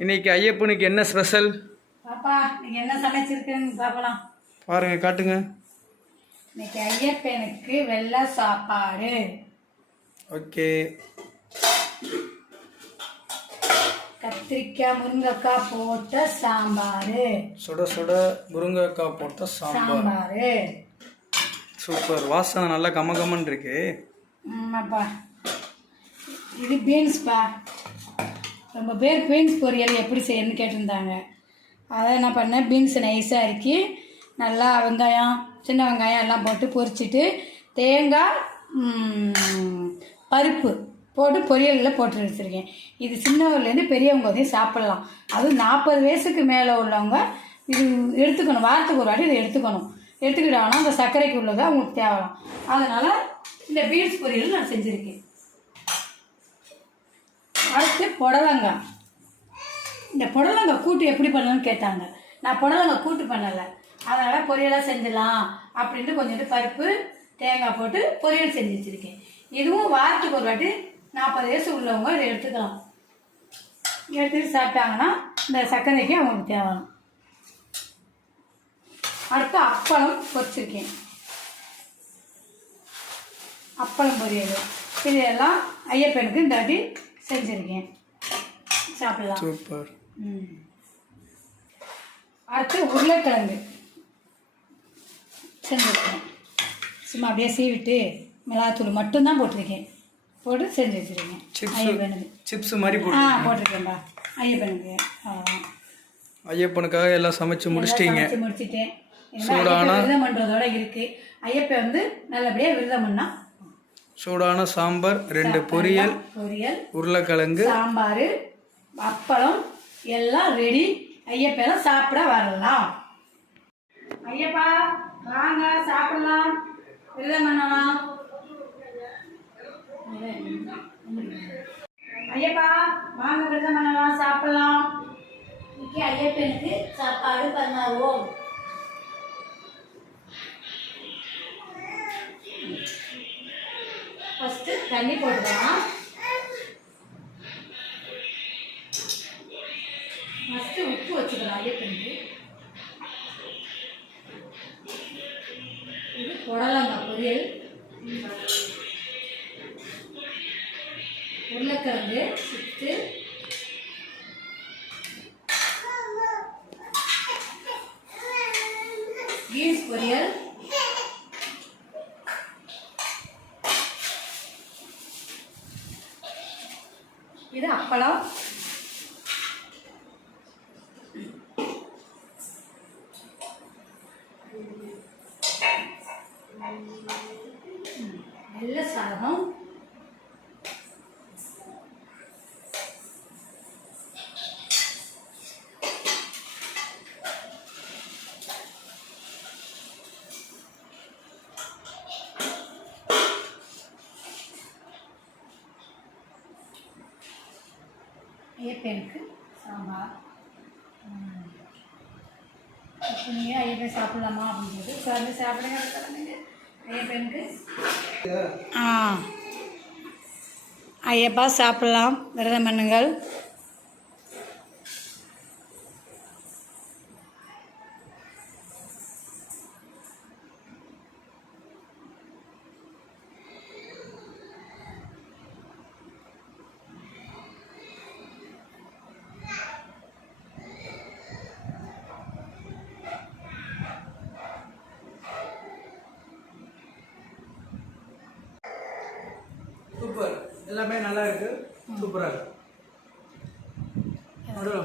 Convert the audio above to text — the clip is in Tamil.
இன்னைக்கு ஐயப்பனுக்கு என்ன ஸ்பெஷல்? பாப்பா நீங்க என்ன சமைச்சிருக்குன்னு பார்க்கலாம் பாருங்க காட்டுங்க. இன்னைக்கு ஐயப்பனுக்கு வெள்ளை சாப்பாடு. ஓகே. கத்திரிக்காய் முருங்கைக்காய் போட்ட சாம்பார். சுட சுட முருங்கைக்காய் போட்ட சாம்பார். சாம்பார். சூப்பர். வாசனை நல்லா கம கமன்னு இருக்கு ஆமாப்பா இது பீன்ஸ்ப்பா ரொம்ப பேர் பீன்ஸ் பொரியல் எப்படி செய்யணும்னு கேட்டிருந்தாங்க. அதை என்ன பண்ணேன். பீன்ஸ் நைஸாக இருக்கி. நல்லா வெங்காயம் சின்ன வெங்காயம் எல்லாம் போட்டு பொரிச்சிட்டு தேங்காய் பருப்பு போட்டு பொரியலில் போட்டு வச்சுருக்கேன். இது சின்னவர்லேருந்து பெரியவங்க வரையும் சாப்பிட்லாம். அதுவும் நாற்பது வயசுக்கு மேலே உள்ளவங்க இது எடுத்துக்கணும். வாரத்துக்கு ஒரு வாட்டி இதை எடுத்துக்கணும். எடுத்துக்கிட்டாங்கன்னா அந்த சர்க்கரைக்கு உள்ளதாக அவங்களுக்கு தேவலாம். அதனால் இந்த பீன்ஸ் பொரியல் நான் செஞ்சுருக்கேன். அடுத்து புடலங்காய் இந்த புடலங்காய் கூட்டு எப்படி பண்ணணும்னு கேட்டாங்க. நான் புடலங்காய் கூட்டு பண்ணலை. அதனால் பொரியலாக செஞ்சிடலாம் அப்படின்ட்டு கொஞ்சோண்டு பருப்பு தேங்காய் போட்டு பொரியல் செஞ்சு வச்சுருக்கேன். இதுவும் வாரத்துக்கு ஒரு வாட்டி நாற்பது வயசு உள்ளவங்க இதை எடுத்துக்கலாம். எடுத்துட்டு சாப்பிட்டாங்கன்னா இந்த சர்க்கரைக்கு அவங்களுக்கு தேவலாம் அடுத்து அப்பளம் பொரிச்சிருக்கேன். அப்பளம் பொரியல். இது எல்லாம் ஐயப்பனுக்கு இந்த வாட்டி செஞ்சுருக்கேன். சாப்பிடலாம். சூப்பர். ம். அடுத்து உருளைக்கிழங்கு. செஞ்சுருக்கேன். சும்மா அப்படியே சீவிட்டு மிளகாத்தூள் மட்டும்தான் போட்டிருக்கேன். போட்டு செஞ்சு வச்சுருக்கேன். ஐயப்பனுக்கு. சிப்ஸ் மாதிரி ஆ போட்டு போட்டிருக்கேன்பா ஐயப்பனுக்கு அவ்வளோதான் ஐயப்பனுக்காக எல்லாம் சமைச்சு முடிச்சிட்டீங்க. முடிச்சிட்டேன். விரதம் பண்ணுறதோட இருக்கு. ஐயப்பன் வந்து நல்லபடியாக விரதம் பண்ணா சூடான சாம்பார் ரெண்டு பொரியல் பொரியல் உருளைக்கிழங்கு. சாம்பார் அப்பளம் எல்லாம் ரெடி ஐயப்பெல்லாம் சாப்பிட வரலாம். ஐயப்பா வாங்க சாப்பிடலாம். விரதம் பண்ணலாம். ஐயப்பா வாங்க விரதம் பண்ணலாம் சாப்பிடலாம். இன்னைக்கு ஐயப்பனுக்கு சாப்பாடு பண்ணாவோம் ஃபஸ்ட்டு தண்ணி போட்டுக்கலாம். ஃபஸ்ட்டு உப்பு வச்சுக்கலாம் ஐயப்பனுக்கு இது புடலங்காய் பொரியல். உருளைக்கிழங்கு சுத்து பீன்ஸ் பொரியல். இது அப்பளம். வெள்ளை சாதம். ஐயப்பனுக்கு சாம்பார். நீங்கள் ஐயப்பன் சாப்பிடலாமா அப்படின்றது. சார் சாப்பிடுங்க ஐயப்பனுக்கு ஆ. ஐயப்பா சாப்பிடலாம். விரதம் பண்ணுங்கள் சூப்பர் எல்லாமே நல்லா இருக்கு. சூப்பராக இருக்கு. நடுவில்